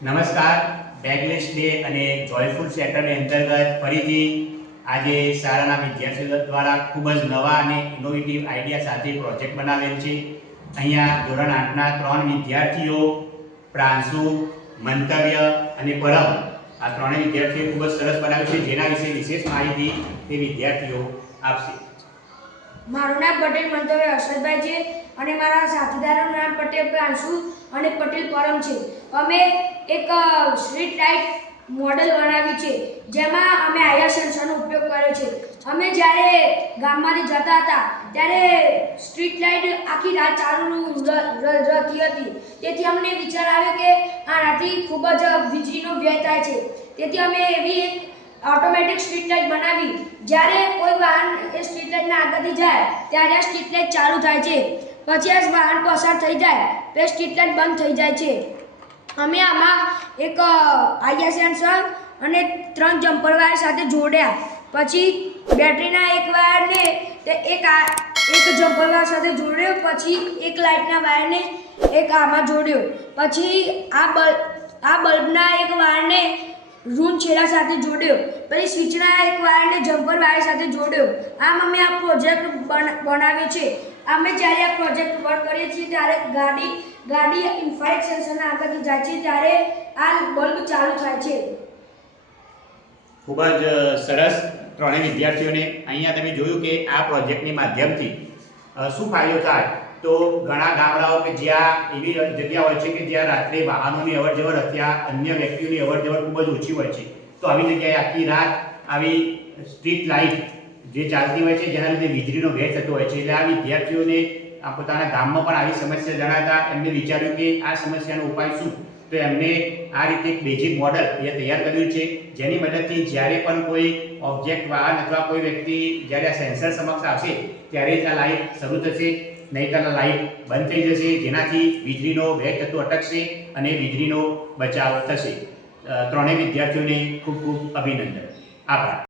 નમસ્કાર. Bagless day અને joyful Saturday અંતર્ગત ફરીથી આજે શાળાના વિદ્યાર્થીઓ દ્વારા ખૂબ જ નવા અને ઇનોવેટિવ આઈડિયા સાથે પ્રોજેક્ટ બનાવેલ છે. અહીંયા ધોરણ 8ના 3 વિદ્યાર્થીઓ પ્રાંશુ, મંતવ્ય અને પરમ આ ત્રણેય વિદ્યાર્થીઓ ખૂબ જ સરસ બનાવ્યું છે, જેના વિશે વિશેષ માહિતી તે વિદ્યાર્થીઓ આપશે. મારું નામ પટેલ મંતવ્ય હર્ષદભાઈ છે અને મારા સાથીદારનું નામ પટેલ પ્રાંશુ અને પટેલ પરમ છે. અમે એક સ્ટ્રીટ લાઇટ મોડેલ બનાવી છે, જેમાં અમે આઈઆર સેન્સરનો ઉપયોગ કર્યો છે. અમે જ્યારે ગામમાંથી જતા હતા ત્યારે સ્ટ્રીટ લાઇટ આખી રાત ચાલુ રહેતી હતી. તેથી અમને વિચાર આવ્યો કે આનાથી ખૂબ જ વીજળીનો વ્યય થાય છે. તેથી અમે એવી એક ઓટોમેટિક સ્ટ્રીટ લાઇટ બનાવી. જ્યારે કોઈ વાહન એ સ્ટ્રીટ લાઇટના આગળથી જાય ત્યારે આ સ્ટ્રીટ લાઇટ ચાલુ થાય છે. પછી આ વાહન પસાર થઈ જાય તો સ્ટ્રીટ લાઇટ બંધ થઈ જાય છે. અમે આમાં એક આઈઆર સેન્સર અને 3 જમ્પર વાયર સાથે જોડ્યા. પછી બેટરીના એક વાયરને તે એક જમ્પર વાયર સાથે જોડ્યો. પછી એક લાઇટના વાયરને એક આમાં જોડ્યો. પછી આ બલ્બના એક વાયરને ઋણ છેડા સાથે જોડ્યો. પછી સ્વિચના એક વાયરને જમ્પર વાયર સાથે જોડ્યો. આમ અમે આ પ્રોજેક્ટ બનાવ્યો છે. અમે જ્યારે આ પ્રોજેક્ટ વર્ક કરીએ છીએ ત્યારે ગાડી ઇન્ફ્રારેડ સેન્સરના આગળથી જાય છે ત્યારે આ બલ્બ ચાલુ થાય છે. ખૂબ જ સરસ. ત્રણેય વિદ્યાર્થીઓને અહીંયા તમે જોયું કે આ પ્રોજેક્ટની માધ્યમથી શું ફાયદો થાય. તો ઘણા ગામડાઓ કે જ્યાં એવી જગ્યા હોય છે કે જ્યાં રાત્રે વાહનોની અવરજવર અથવા અન્ય વ્યક્તિઓની અવરજવર ખૂબ જ ઓછી હોય છે, તો આવી જગ્યાએ આખી રાત આવી સ્ટ્રીટ લાઇટ જે ચાલતી હોય છે, જેના લીધે વીજળીનો વ્યય થતો હોય છે. એટલે આ વિદ્યાર્થીઓને પોતાના ગામમાં પણ આવી સમસ્યા જણાતા એમને વિચાર્યું કે આ સમસ્યાનો ઉપાય શું. તો એમને આ રીતે એક બેઝિક મોડલ એ તૈયાર કર્યું છે, જેની મદદથી જ્યારે પણ કોઈ ઓબ્જેક્ટ, વાહન અથવા કોઈ વ્યક્તિ જ્યારે આ સેન્સર સમક્ષ આવશે ત્યારે જ આ લાઇટ શરૂ થશે, નહીંતર લાઇટ બંધ થઈ જશે, જેનાથી વીજળીનો વ્યય થતો અટકશે અને વીજળીનો બચાવ થશે. ત્રણેય વિદ્યાર્થીઓને ખૂબ ખૂબ અભિનંદન. આભાર.